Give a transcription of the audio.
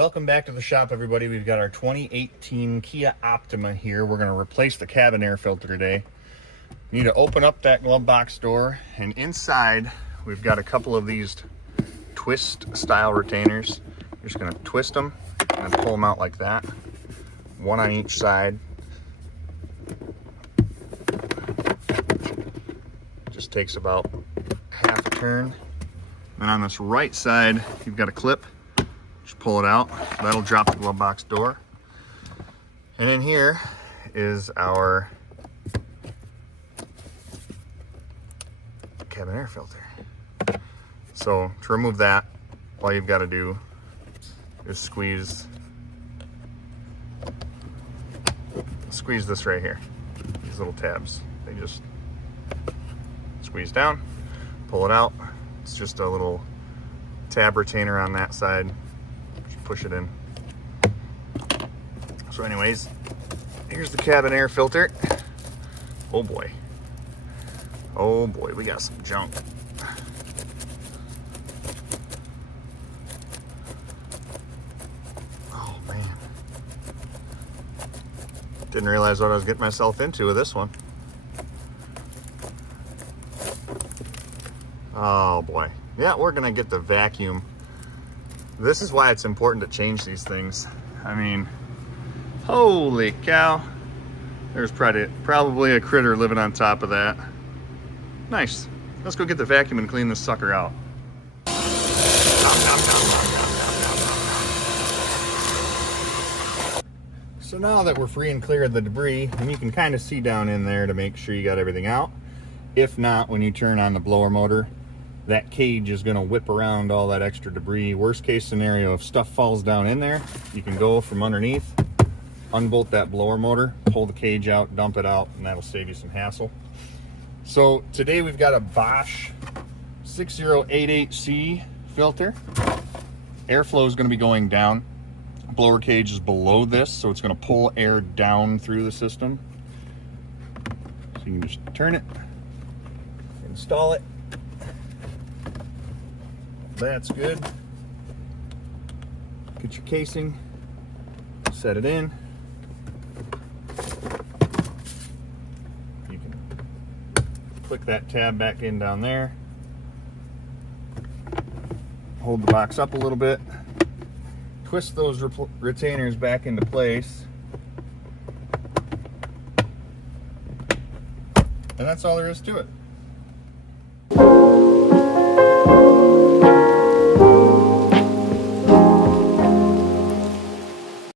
Welcome back to the shop, everybody. We've got our 2018 Kia Optima here. We're going to replace the cabin air filter today. You need to open up that glove box door, and inside we've got a couple of these twist style retainers. You're just going to twist them and pull them out like that, one on each side. Just takes about half a turn. And on this right side, you've got a clip. Just pull it out. That'll drop the glove box door. And in here is our cabin air filter. So to remove that, all you've got to do is squeeze this right here. These little tabs. They just squeeze down, pull it out. It's just a little tab retainer on that side. Just push it in. So anyways, here's the cabin air filter. Oh boy. Oh boy, we got some junk. Oh man. Didn't realize what I was getting myself into with this one. Oh boy. Yeah, we're gonna get the vacuum. This is why it's important to change these things. I mean, holy cow. There's probably a critter living on top of that. Nice. Let's go get the vacuum and clean this sucker out. So now that we're free and clear of the debris, and you can kind of see down in there to make sure you got everything out. If not, when you turn on the blower motor, that cage is going to whip around all that extra debris. Worst case scenario, if stuff falls down in there, you can go from underneath, unbolt that blower motor, pull the cage out, dump it out, and that'll save you some hassle. So today we've got a Bosch 6088C filter. Airflow is going to be going down. Blower cage is below this, so it's going to pull air down through the system. So you can just turn it, install it. That's good. Get your casing, set it in. You can click that tab back in down there. Hold the box up a little bit. Twist those retainers back into place. And that's all there is to it.